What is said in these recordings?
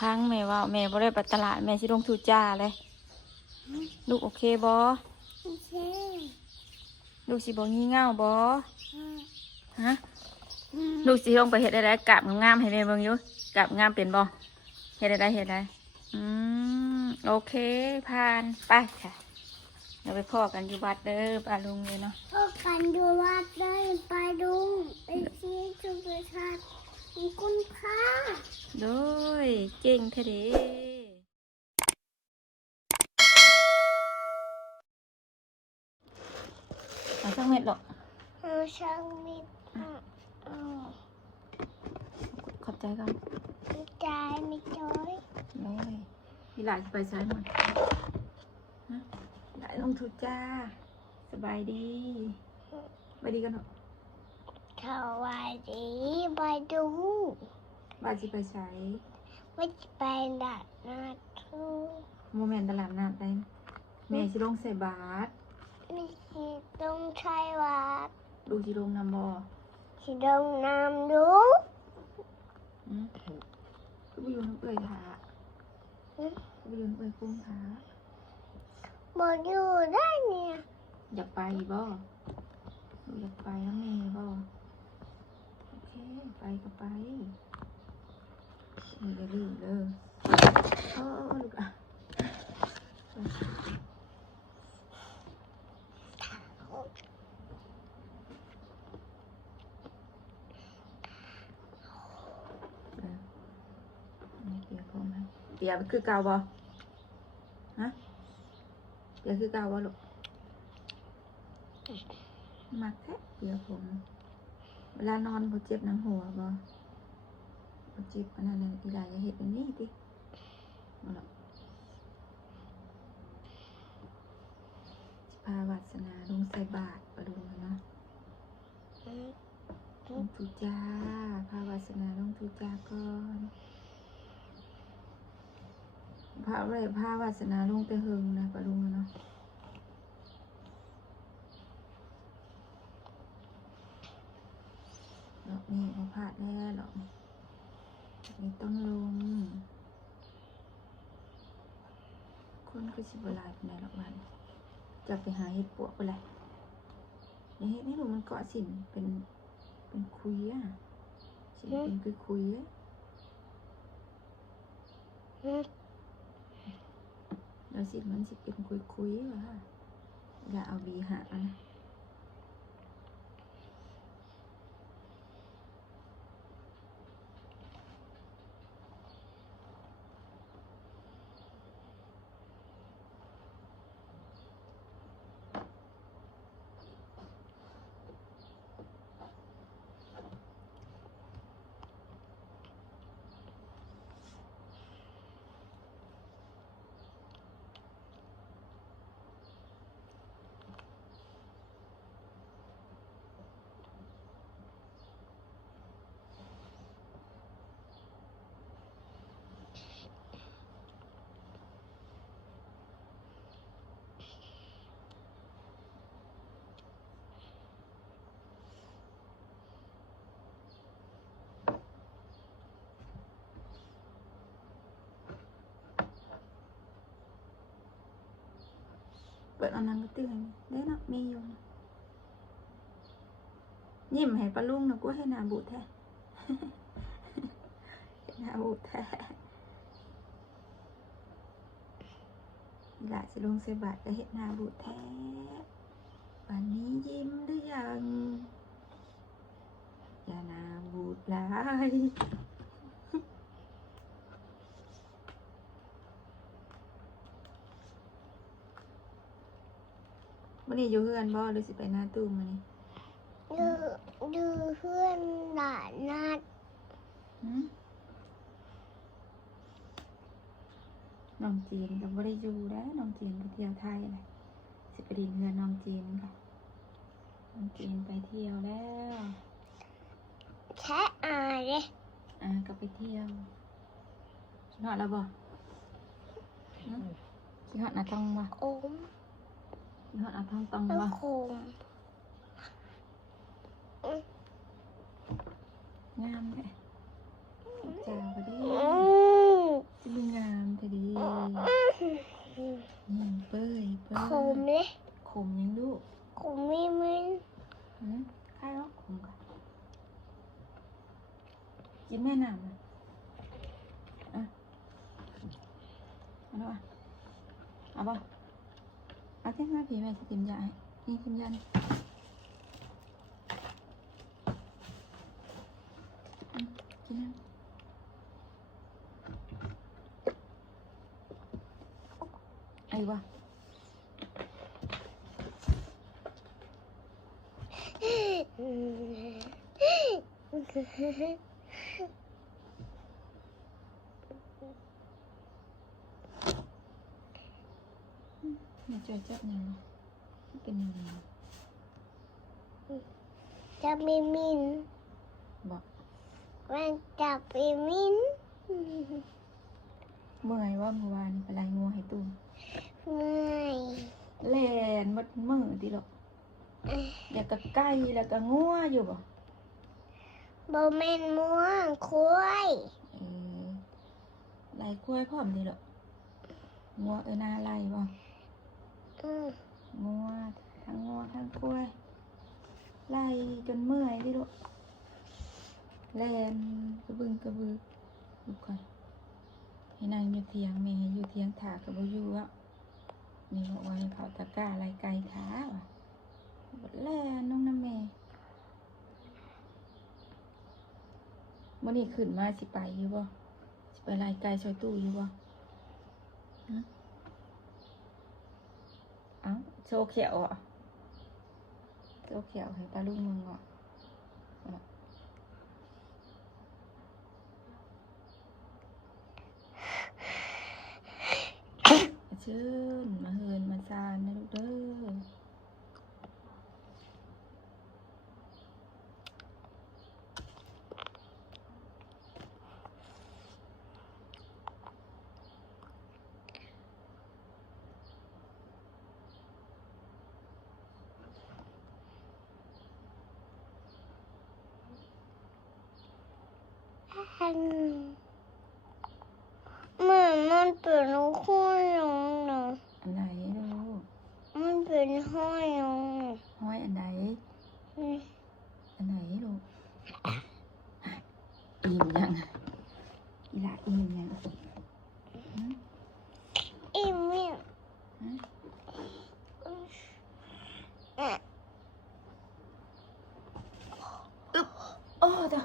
พังแม่ว่าแม่บ่ได้ไปตลาดแม่สิลงทุนจ้าเลยลูกโอเคบ่โอเคลูกสิบ่งี่เง่าบ่ฮะ อืม ลูกสิลงไปเฮ็ดได้กราบงามๆให้แม่เบิ่งอยู่กราบงามเป็นบ่เฮ็ดได้โอเคผ่านไปค่ะเดี๋ยวไปพ่อกันอยู่วัดเด้อป้าลุงเลยเนาะ พบกันดูวัดเลยไปดูไปชี้จุดประทัดมีคุณค่า โดยเก่งแท้เด้เอาสักเม็ดหรอก เราช่างมีอืม ขอบใจก่อน มีใจมีจอย เลยพี่หลานจะไปซ้ายหมดฮะหลานลงทุนจ้าสบายดีสบายดีกันเนาะ สวัสดีไปดู บ้านสิไปใช้ ไม่ไปดัดนาทู โมเมนต์ตลาดน้ำได้แม่สิลงใส่บาตร ไม่ใช่ต้องใช้วัด ลูกสิลงนำบ่ ที่ดงน้ำดู ก็ไปอยู่น้ำเอ่ยผาก็ไปอยู่น้ำเอ่ยกุ้งผา บอกอยู่ได้เนี่ย อยากไปบ่ลูกอยากไปแล้วแม่บ่โอเคไปก็ไปอย่าลืมเด้อลูกอ่ะเปียกผมให้เปียกคือเก่าบ่ฮะเปียกคือเก่าบ่ลูกมักแท้เปียกผมเวลานอนบ่เจ็บหนังหัวบ่เจ็บอันนั้นอีหลายอย่าเฮ็ดอันนี้ติบ่ล่ะสิพาวาสนาลงใส่บาตรบ่ลุงเนาะลงทุจ้าพาวาสนาลงทุจ้าก่อนพระอะไรพาวาสนาลงแต่เฮิงนะบ่ลุงเนาะดอกนี้บ่พลาดแน่หรอกนี่ต้องลงคนคือสิบ่หลายปานใดหรอกวันจะไปหาเห็ดปวกไปเลยอย่าเห็ดให้ลูกมันเกาะสินเป็นคุยอ่ะสินเป็นคุยอ่ะแล้วสินมันสิเป็นคุยว่ะอย่าเอาบีหานะเปิดเอานังกระตือได้เนาะมีอยู่นะยิ้มให้ปลาลุงนะกูให้หน้าบูดแท้ หน้าบูดแท้หลายสิลงใส่บาตรก็เห็นหน้าบูดแท้วันนี้ยิ้มหรือยังอย่าหน้าบูดหลายวันนี้อยู่เฮือนบ่หรือสิไปหน้าตู้มื้อนี้ ดูเพื่อนหลานนัด น้องจีนก็บ่ได้อยู่แล้วน้องจีนไปเที่ยวไทยเลยสิไปดินเฮือนน้องจีนค่ะน้องจีนไปเที่ยวแล้ว แค่อายเลย ก็ไปเที่ยวคิดฮอดแล้วบ่คิดฮอดนาทองบ่ โอม คิดฮอดนาทองตอง แล้ว บ่ โคม งามเลยจ้าบ่ได้ อืม กินแม่น้ำนะอ่ะเอาด้วยเอาบ่เอาเท่มาผีแม่จะกินยาให้นี่กินยานี่กินน้ำไอ้บ่แม่ช่วยจับยังเป็นยังไง จะมีมิน บอก มันจะมีมิน เมื่อยว่าเมื่อวานไปไล่งัวให้ตุ้ม ไม่ แล่นหมดมือติหรอกเดี๋ยวก็ไก่แล้วก็งัวอยู่บ่ โบแมนม่วงคุย เออไล่ควายพร้อมติหรอกงัวนาไล่บ่ งัวทั้งควายไล่จนเมื่อยติหรอกแล่นกระบึงกระบือดูก่อนให้นางอยู่เถียงแม่ให้อยู่เถียงถากับบ่อยู่อ่ะนี่บอกว่าให้เผาตะกร้าไล่ไก่ขาว่ะบัดแล่นน้องน้ำแม่มื้อนี้ขึ้นมาสิไปอยู่บ่สิไปไล่ไก่ซอยตู้อยู่บ่ฮะเอ้าโชว์เขียวอ่ะโชว์เขียวให้ตาลุงมึงอ่ะชื่นมาเฮินมาซานนะลูกเด้อมันเป็นห้อยนงนะ อันไหนลูก มันเป็นห้อยนง ห้อยอันไหนอันไหนลูกอิ่มยังอีหละอิ่มยัง อีมิน อึ๊บโอ้เดี๋ยว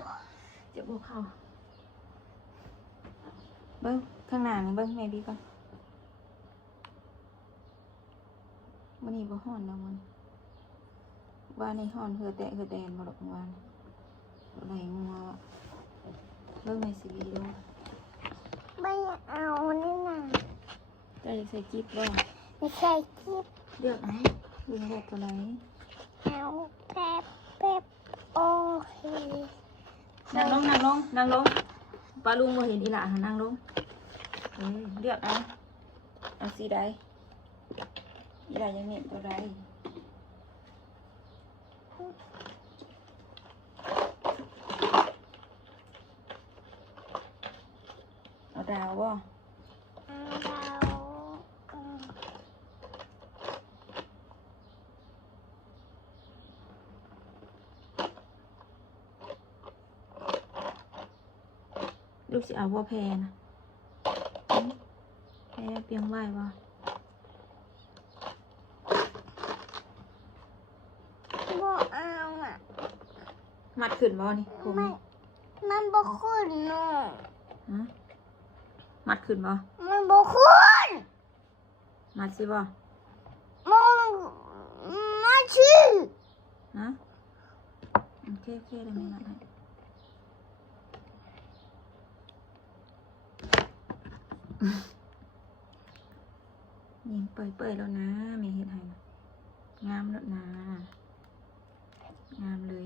เจ็บหัวเข่าเบิ้งข้างหน้านี่เบิ้งแม่ดีก่อนวันนี้บ่ฮ้อนแล้วมันว่าในฮ้อนเฮือแตะเฮือแดนมาดอกวานอะไรงัวเบิ้งในซีรีดู ไม่เอานี่นะ จะใส่จิ๊บบ่ ไม่ใช่คลิป เลือกเอาลุงเลือกตัวไหน เอาแป๊บโอเค นั่งลงปลาลุงบ่เห็นอีหล่ะหานั่งลงเลือกเอาสีใดอีหล่ะยังเห็นตัวใดเอาดาวบ่ เอาเรา ลูกสิเอาบ่แพนะแพเปียงไหวบ่ บ่เอาอ่ะ มัดขึ้นบ่นี่ผม ไม่มันบ่ขึ้นเนาะ ฮะมัดขึ้นบ่ มันบ่ขึ้น มัดสิบ่ มันมาชื่อ ฮะโอเคได้ไหมมัดให้ยิงเปื่อยๆแล้วนะแม่เฮ็ดให้นะงามแล้วนะงามเลย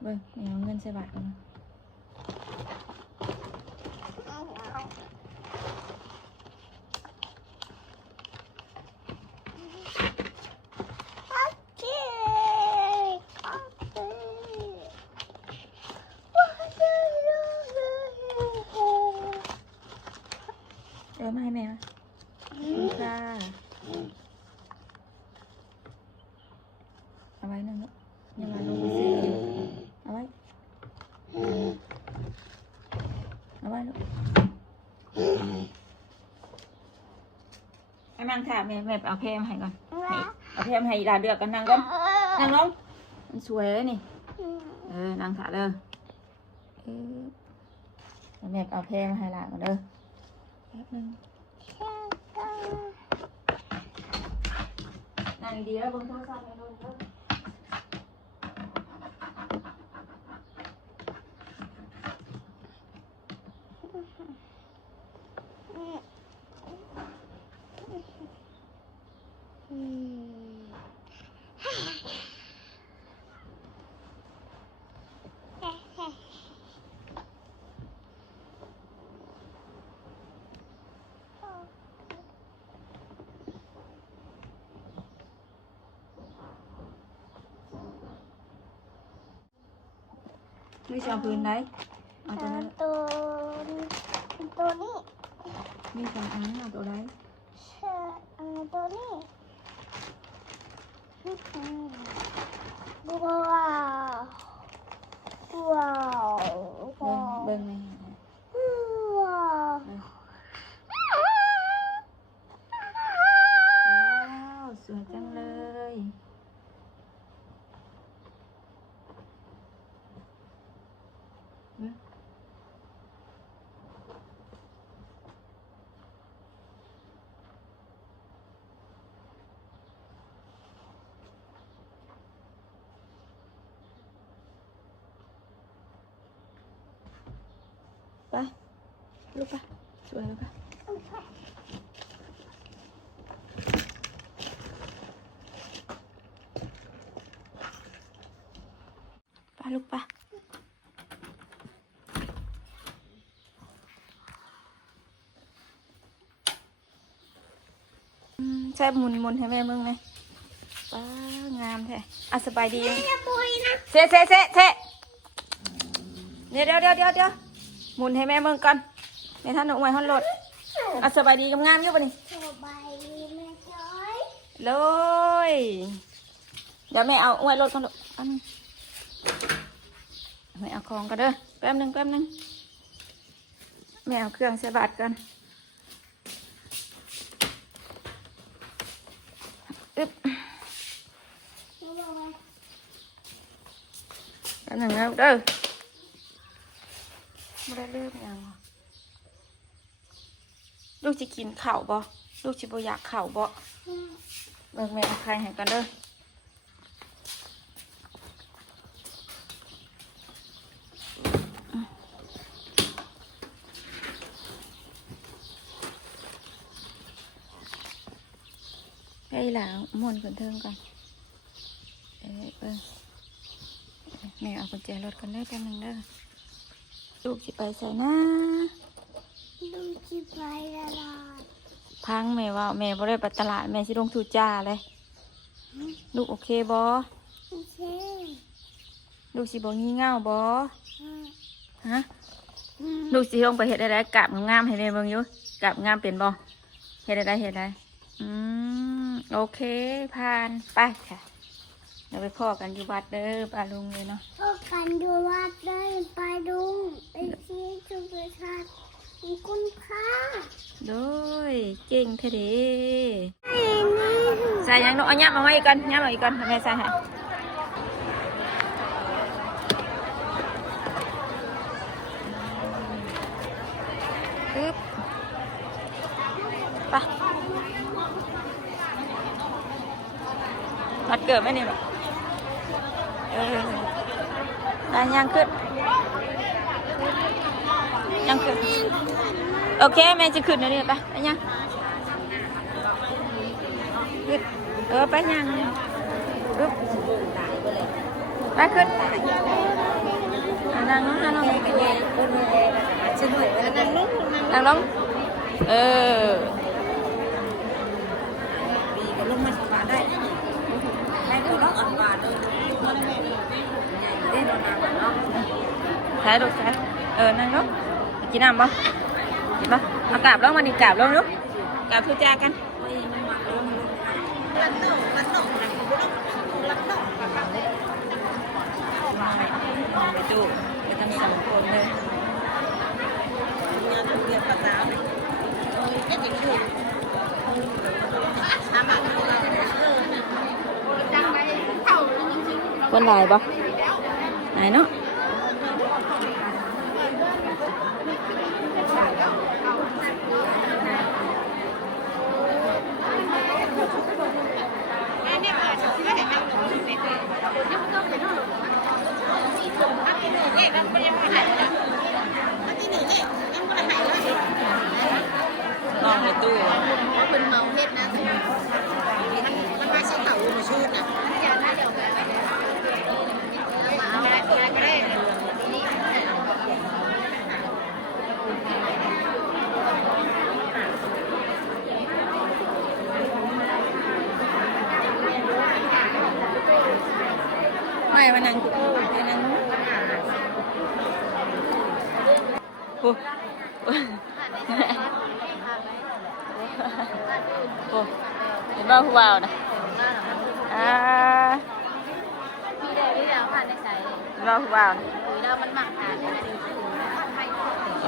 เบิ่งแม่เอาเงินใส่บาทกันนะ โอเคมาให้แม่มา คุณค่ะเอาไว้นั่งเนาะอย่ามาลงไปเสียเอาไว้เอาไว้ลูกให้นั่งค่ะแม่ไปเอาแพมให้ก่อนเอาแพมให้ดาเดือกกันนั่งก่อนนั่งลงมันสวยเลยนี่นั่งถ่าเด้อแม่เอาแพมให้หลานก่อนเด้อแป๊บนึงนั่งดีแล้วบนโทรศัพท์ให้ลงเด้อนี่จะเอาพื้นไหนเอาตัวนั้น ตัวนี้ มีสองอันเอาตัวไหน ตัวนี้ว้าวว้าว เบิ่งไหม ว้าว ว้าวสวยจังเลยไปลูกไปสวยแล้วไปไปลูกไปใช่หมุนให้แม่มึงไหมป้างามแท้อ่ะสบายดีเซเดี๋ยวหมุนให้แม่มึงก่อนแม่ท่านหนุ่มไว้ห้องรถอ่ะสบายดีกับงามอยู่ปะนี่ สบายดีแม่จอย เลยเดี๋ยวแม่เอาไว้รถก่อนลูกอันนึงแม่เอาของกันเด้อแป๊บนึงแม่เอาเครื่องใส่บาตรกันอึ๊บแป๊บนึงนะเด้อไม่ได้เริ่มยังลูกจะกินข้าวบ่ลูกจะบ่อยากข้าวบ่เบิ่งแม่เอาไข่ให้กันเด้อให้หลาม่วนขึ้นเทิงก่อนเบิ่งแม่เอากุญแจรถกันได้แป๊บนึงเด้อลูกสิไปใส่นะ ดูจีไปตลาด พังแม่ว่าแม่บ่ได้ไปตลาดแม่สิลงทุนจ้าเลยลูกโอเคบ่ โอเค ลูกสิบ่งี่เง่าบ่ฮะลูกสิลงไปเฮ็ดได้กราบงามๆให้แม่เบิ่งอยู่กราบงามเป็นบ่เฮ็ดได้โอเคผ่านไปค่ะเดี๋ยวไปพ่อกันอยู่วัดเด้อป้าลุงเลยเนาะ พบกันดูวัดเลยไปดุงไปที่ชุมชนคุณค่า โดยเก่งแท้เด้ ไอ้นี่ ใส่ยังเนาะเอาย่ำมาไว้อีกก่อนย่ำมาอีกก่อนทำไมใส่ให้ปึ๊บไปวัดเกิดไหมเนี่ยได้ยังขึ้นยังขึ้นโอเคแม่จะขึ้นเดี๋ยวนี้ไปไปยังขึ้นไปยังปึ๊บไปขึ้นนั่งลงนั่งลงนั่งลงลงมาสบายได้ได้ดูน้องอ่อนหวานเลยใช่ลูกใช่นั่งลูกกินน้ำป่ะกินป่ะเอากราบลงมาดิกราบลงลูก กับทุจ้ากันไปดูไปทำ2 คนเลยงานเรียนภาษาคนหลายปะไหนเนาะลองในตู้เป็นเมาเฮ็ดนะมันมาใช้เต่ามาชูดอ่ะไม่มานั่งไปนั่งโอ้โอ้เห็นว่าผู้บ่าวนะพี่ได้ผ่านในสายเลย เห็นว่าผู้บ่าวนะ คุยแล้วมันหมักผ่านเลย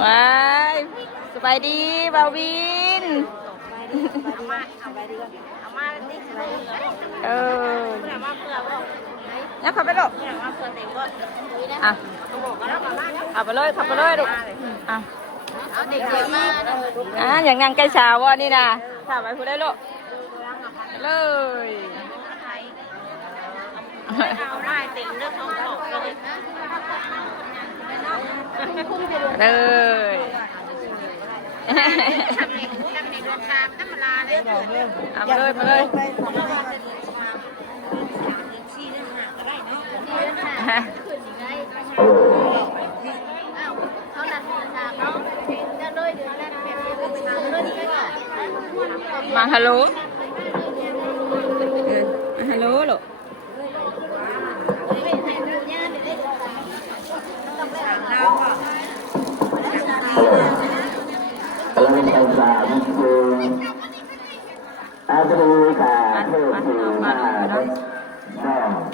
ว้ายสบายดีบ่าววินเอามาติ๊กอะไรเออ เอามาเพื่อว่า แล้วขับไปลูก เอามาเพื่อเต็มก็คุยได้ อ่ะ เขาบอกกันแล้วมาบ้าน ขับไปเลยขับไปเลยลูกอ่ะ เอาเด็กเยอะมาก อย่างนางไก่ชาววะนี่นะขับไปพูดได้ลูกเลย เอาได้เต็มเรื่องของของเลย เลยทำเด็กเดินตามธรรมดาเลย เอามาเลยมาเลย ชี้เดินหาก็ได้เนาะชี้เดินหาขึ้นยังไงอ้าวเขาดันเดินทางเนาะจะเลยเดือนแรกแบบนี้เป็นทางเลยดีกว่า มาฮัลโหลฮัลโหลลูก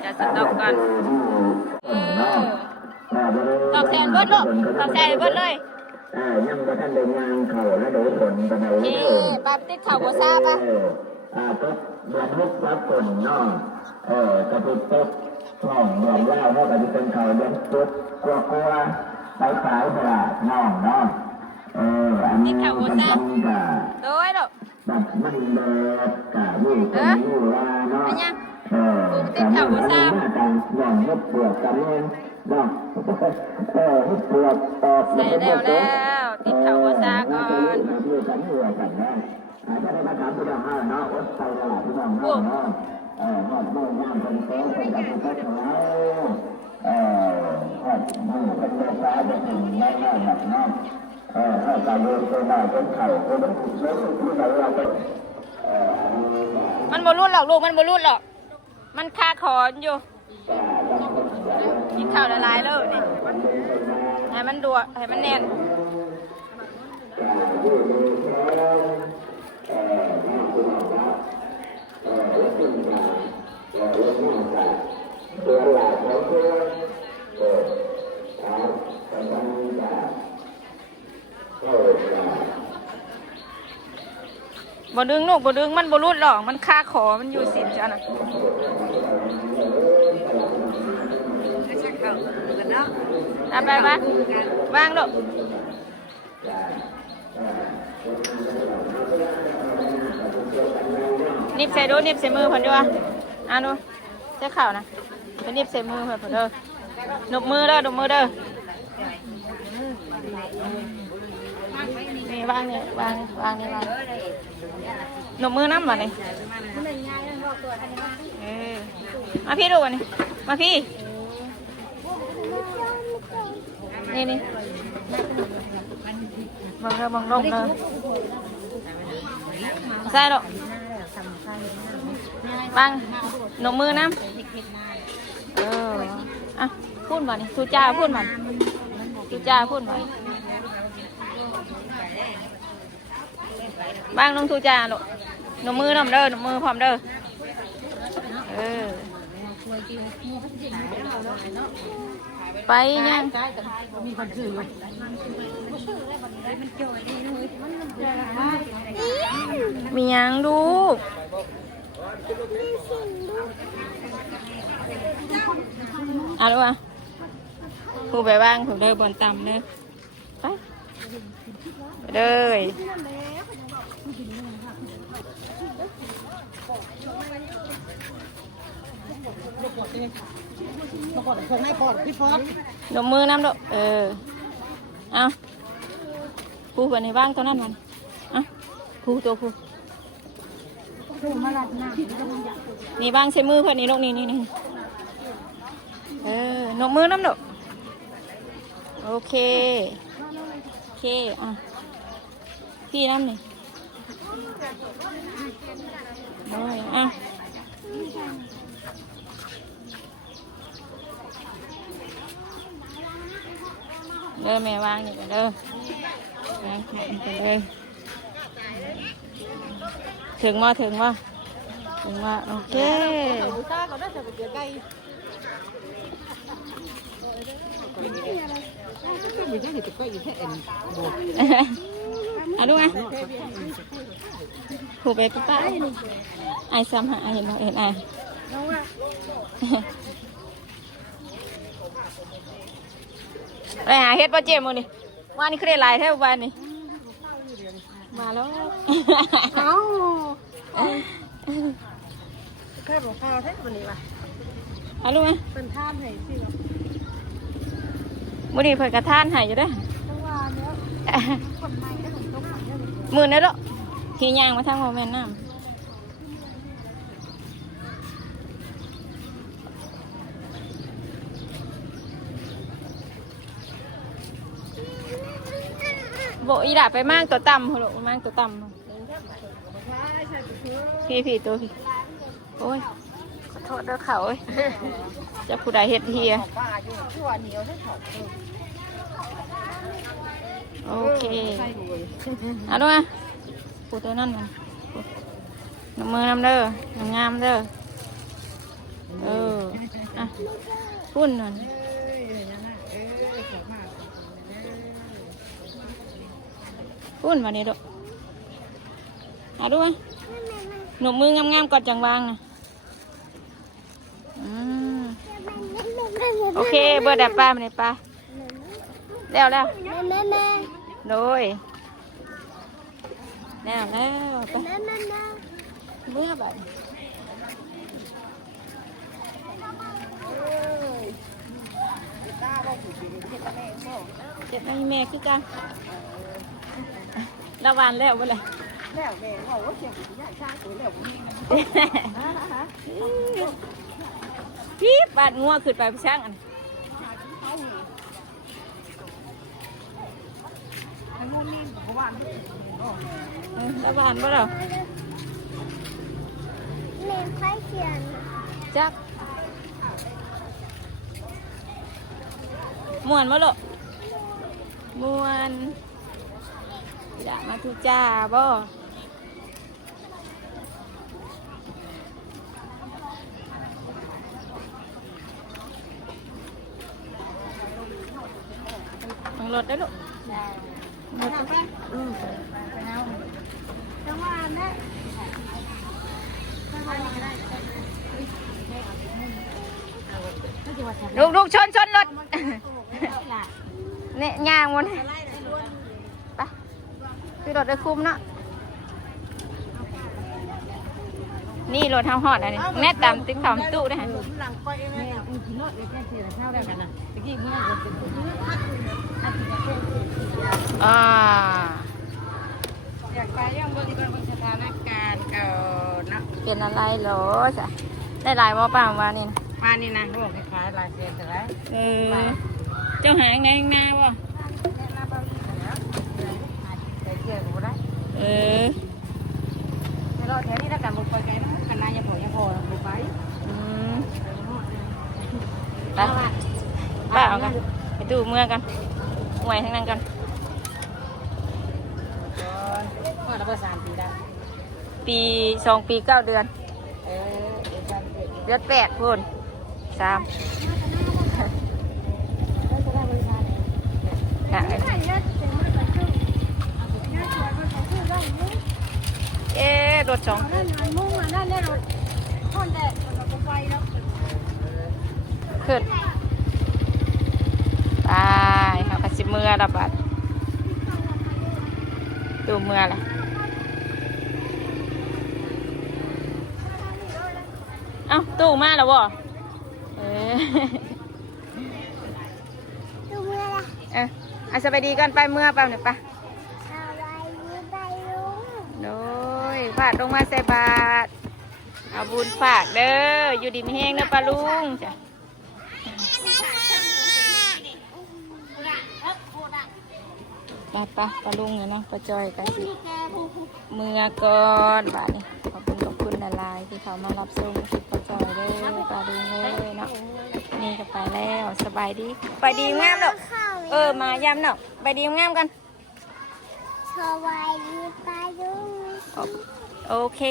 จะสต็อกกันตอบแทนเบิดลูกตอบแทนเบิดเลยยังบ่ทันได้งานเขาและโดยผลกันเอา ปั๊บติดข่าวโบซ่าป่ะก็เดือนมุกรับผลเนาะกระตุกตกห้องเดือนยาวเนาะก็จะเป็นเขาเดือนตุดกลัวไปขายตลาดน้องเนาะอันนี้กันกับโดยลูกแบบมันเลิศกะยู่กันยู่ว่าเนาะติดข่าวโบซ่ากันย่อมยึดปวดกันเองเนาะยึดปวดตอก ใส่แล้วติดข่าวโบซ่าก่อน กันอยู่กันนะจะได้มาถามพี่น้องเนาะอดไปตลาดพี่น้องเนาะหอดมือย่างเป็นเต้เป็นกับเป็นเต้ของเราหอดมือเป็นโลกาจะถึงไม่น่าหนักเนาะถ้าการเดินตัวหน้าเป็นเข่าตัวมันถูกเชื้อที่ไหนเราเป็นมันบรุษหรอกลูกมันบรุษหรอกมันคาขอนอยู่กินข้าวละลายเลยนี่ให้มันดัวให้มันแน่นบ่ดึงลูกบ่ดึงมันบ่รุดหรอกมันคาขอมันอยู่สินจ้ะนะไปวางลูกนิบใส่ดูนิบใส่มือเพิ่นด้วยอ่ะดูเจ้าข่าวนะไปนิบใส่มือเพิ่นเด้อนบมือเด้อนบมือเด้อนี่วางนี่วางนี่วางนบมือน้ำบ่นี่มาพี่ดูวันนี้มาพี่นี่บังเด้อบังลงเด้อใส่หรอกบังนบมือน้ำอ่ะพูดบ่นี่ทูจ้าพูดบ่ทูจ้าพูดบ่ บ้างน้องทูจ่าลูกหนูมือน้ำเด้อหนูมือพร้อมเด้อไปยังมียังลูกเอาลูกอ่ะครูไปบ้างครูเดินบนต่ำเด้อไปเด้อดมมือน้ำดอกเอาผู้ไปในบ้างตอนนั้นมันเอาผู้ตัวผู้นี่บ้างใช้มือเพื่อนนี่ลูกนี่นมมือน้ำดอกโอเคอ่ะพี่น้ำนี่โอ้ยอ่ะเด้อแม่วางนี่กันเด้อวางขันกันเลยถึงว่าโอเคเอาดูไงผูกไปป้าไอ้ซ้ำหาเห็นไอ้ไปหาเฮ็ดป้าเจมส์ดิว่านี่คือได้ลายแท้บ้านนี่มาแล้วแค่บอกข้าวแท้วันนี้ว่ะ เอาลูกไหม เป็นท่านให้สิ มื้อนี้เพิ่นกระทานให้อยู่เด้อ ทั้งวันแล้วคนใหม่ได้ผมต้องหาเรื่อง มื้อนั้นเด้อขี่ย่างมาทางโมเมนต์น้ำโบอีด่าไปมากตัวต่ำเหรอมากตัวต่ำพี่ตัวพี่โอ้ยขอโทษเด้อเขาเอ้ยจะผู้ใดเฮ็ดเฮียโอเคเอาด้วยปูตัวนั่นมันน้ำมือน้ำเด้องามเด้ออ่ะพุ่นนั่นพุ่นมาเนี่ยดอกเอาด้วยหนุ่มมืองามๆก่อนจังวางนะโอเคเบอร์ดับปลามาเนี่ยปลาแล้วโดยแล้วไปเมื่อบ่ายเจ็บไม่แม่คือกันระวานแล้วบ่เลยแล้วแม่บอกว่าเสียงใหญ่ช่างตัวแล้วพี่บาดงัวขึ้นไปช่างอันระวานบ่เราเล่นไพ่เขียนจักม่วนบ่ลูกม่วนอย่ามาทุจ้าบ่ต้องรถได้ลูกจังหวะนั้นลูกชนรถเนี่ยยางมันไปคือรถได้คุ้มเนาะนี่รถทำหอดอะไรแน่ตามติ๊กถอมตู้ได้ฮะอยากไปยังเบิ่งสถานการณ์เก่านะ เป็นอะไรเหรอจ้ะได้หลายว่าป่าววานี่นะ มานี่นะเขาบอกคล้ายๆลายเซ็นแต่ละ เจ้าหางไงหน้าวะรอแถวนี้แล้วกันบุกไปไกลนะคันนายยังพอบุกไปป้าเอากันไปดูเมื่อกันหวยทั้งนั้นกัน แล้วก็3 ปีได้ ปี2 ปี 9 เดือน เดือน8พุ่น3น่ะรถ2ขึ้นไปเขาก็สิเมื่อละบัดดูเมื่อละเอ้าตู้มาแล้วบ่ดูเมื่อไร เอาสบายดีกันไปเมื่อเปล่าเนี่ยปะ อะไรนี่ไปลุง โดยฝากลงมาใส่บาตรเอาบุญฝากเด้ออยู่ดีมีแห้งเด้อปลาลุงจ้ะไปปะปลาลุงเนี่ยนะปลาจอยกันสิเมื่อก่อนบาทนี่ขอบคุณละลายที่เขามารับส่งคลิปปลาจอยเด้อปลาลุงเลยเนาะนี่ก็ไปแล้วสบายดีไปดีงามเนาะมายำเนาะไปดีงามกัน สวัสดีไปลุง โอเค